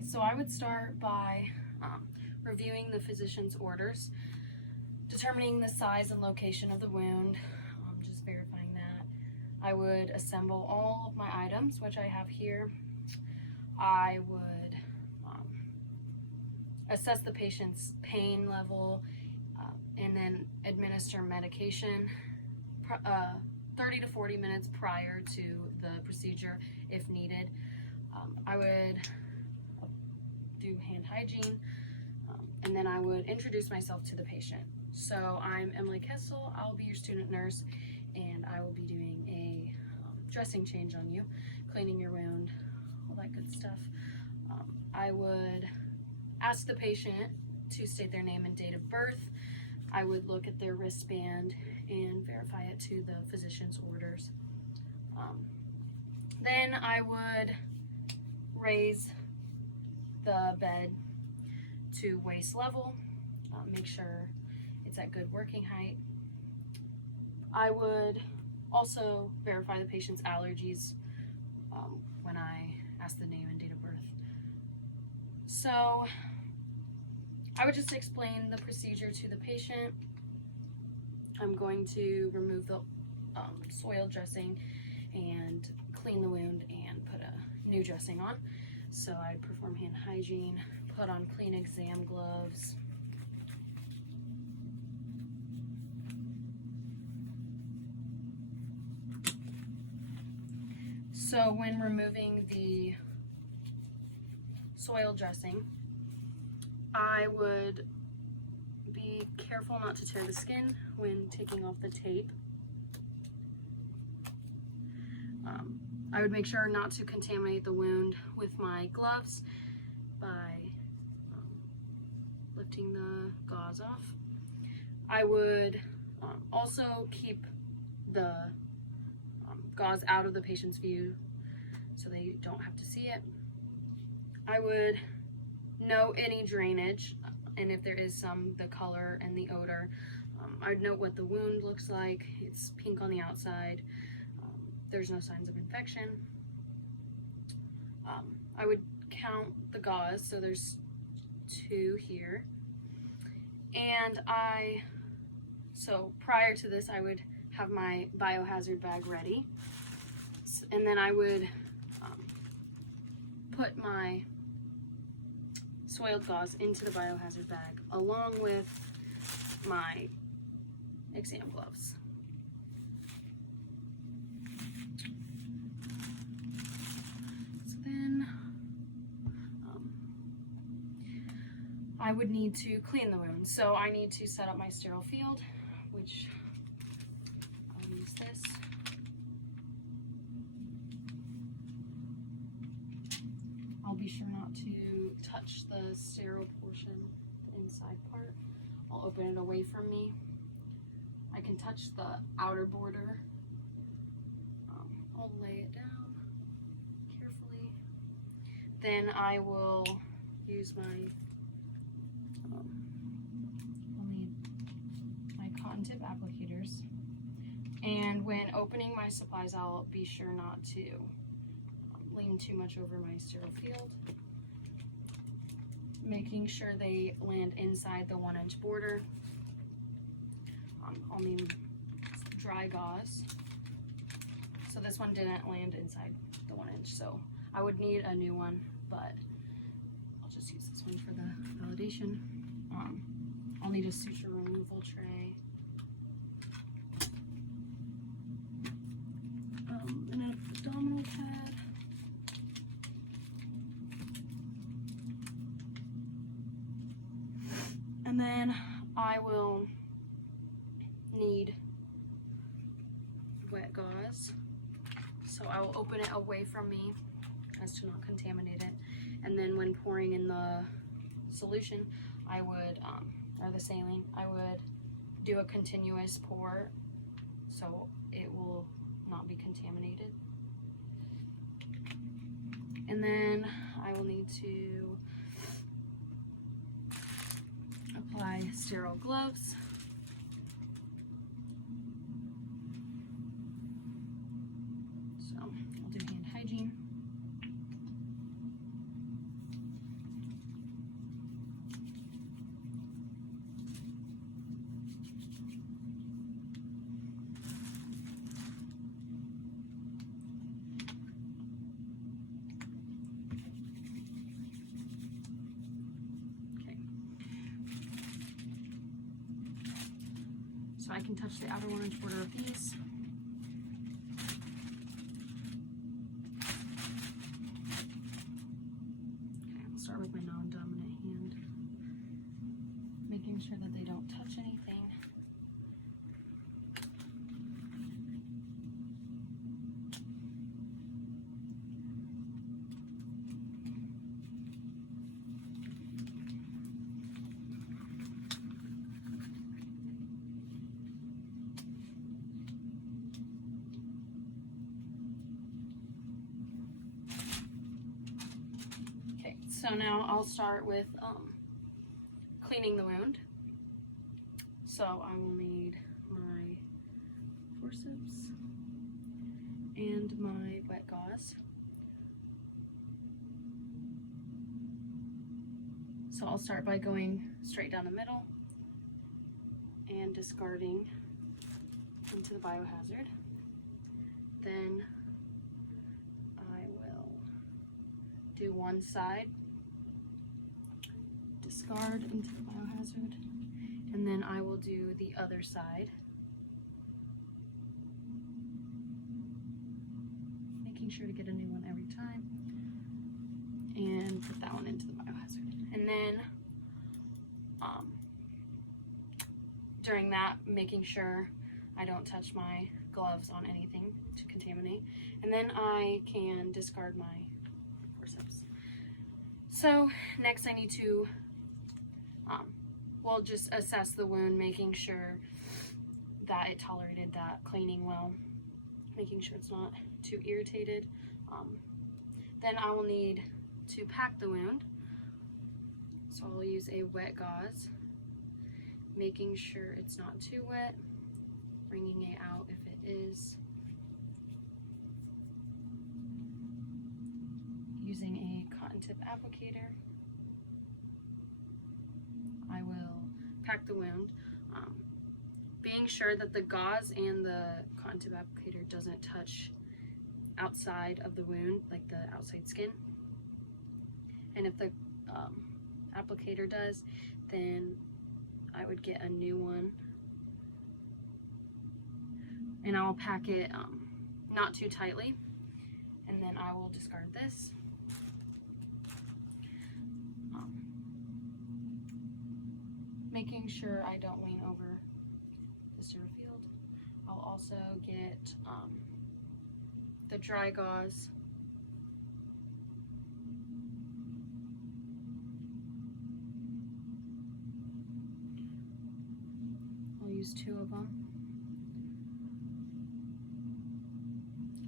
Okay, so I would start by reviewing the physician's orders, determining the size and location of the wound, just verifying that. I would assemble all of my items, which I have here. I would assess the patient's pain level and then administer medication 30 to 40 minutes prior to the procedure if needed. I would do hand hygiene, and then I would introduce myself to the patient. So I'm Emily Kessel, I'll be your student nurse, and I will be doing a dressing change on you, cleaning your wound, all that good stuff. I would ask the patient to state their name and date of birth. I would look at their wristband and verify it to the physician's orders. Then I would raise the bed to waist level, make sure it's at good working height. I would also verify the patient's allergies when I ask the name and date of birth. So I would just explain the procedure to the patient. I'm going to remove the soiled dressing and clean the wound and put a new dressing on. So I'd perform hand hygiene, put on clean exam gloves. So when removing the soiled dressing, I would be careful not to tear the skin when taking off the tape. I would make sure not to contaminate the wound with my gloves by lifting the gauze off. I would also keep the gauze out of the patient's view so they don't have to see it. I would note any drainage, and if there is some, the color and the odor. I would note what the wound looks like. It's pink on the outside. There's no signs of infection. I would count the gauze, so there's 2 here. And so prior to this, I would have my biohazard bag ready. And then I would put my soiled gauze into the biohazard bag along with my exam gloves. So then I would need to clean the wound. So I need to set up my sterile field, which I'll use this. I'll be sure not to touch the sterile portion, the inside part. I'll open it away from me. I can touch the outer border. I'll lay it down carefully. Then I will use I'll need my cotton tip applicators. And when opening my supplies, I'll be sure not to lean too much over my sterile field, making sure they land inside the 1-inch border. I'll need dry gauze. So this one didn't land inside the 1-inch, so I would need a new one, but I'll just use this one for the validation. I'll need a suture removal tray. An abdominal pad. And then I will need wet gauze. So I will open it away from me as to not contaminate it. And then when pouring in the solution, I would, or the saline, I would do a continuous pour so it will not be contaminated. And then I will need to apply sterile gloves. So I'll do hand hygiene. So I can touch the outer 1-inch border of these. Okay, I'll start with my non-dominant hand, making sure that they don't touch anything. So now I'll start with cleaning the wound. So I will need my forceps and my wet gauze. So I'll start by going straight down the middle and discarding into the biohazard. Then I will do one side, discard into the biohazard, and then I will do the other side, making sure to get a new one every time, and put that one into the biohazard. And then during that, making sure I don't touch my gloves on anything to contaminate, and then I can discard my forceps. So next I need to we'll just assess the wound, making sure that it tolerated that cleaning well, making sure it's not too irritated. Then I will need to pack the wound. So I'll use a wet gauze, making sure it's not too wet, wringing it out if it is, using a cotton tip applicator. I will pack the wound, being sure that the gauze and the cotton tip applicator doesn't touch outside of the wound, like the outside skin. And if the applicator does, then I would get a new one. And I will pack it not too tightly. And then I will discard this. Making sure I don't lean over the Sterafield. I'll also get the dry gauze. I'll use 2 of them.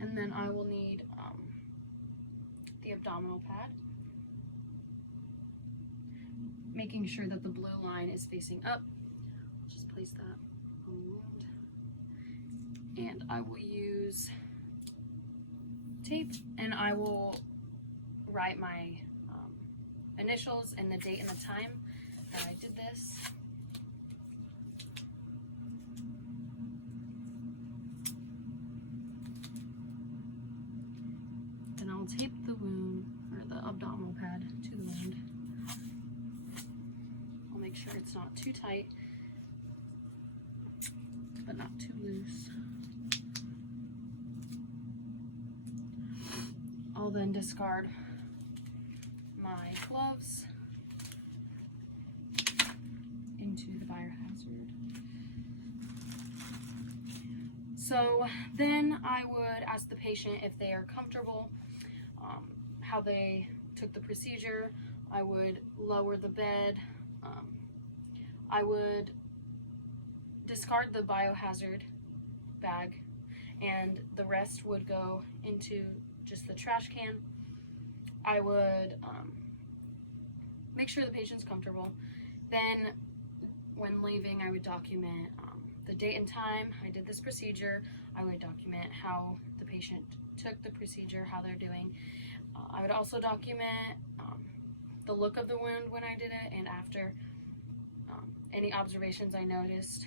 And then I will need the abdominal pad, making sure that the blue line is facing up. Just place that on the wound. And I will use tape, and I will write my initials and the date and the time that I did this. Then I'll tape the wound, or the abdominal pad, to the wound. Make sure it's not too tight, but not too loose. I'll then discard my gloves into the biohazard. So then I would ask the patient if they are comfortable, how they took the procedure. I would lower the bed. I would discard the biohazard bag, and the rest would go into just the trash can. I would make sure the patient's comfortable. Then when leaving, I would document the date and time I did this procedure. I would document how the patient took the procedure, how they're doing. I would also document the look of the wound when I did it and after, any observations I noticed.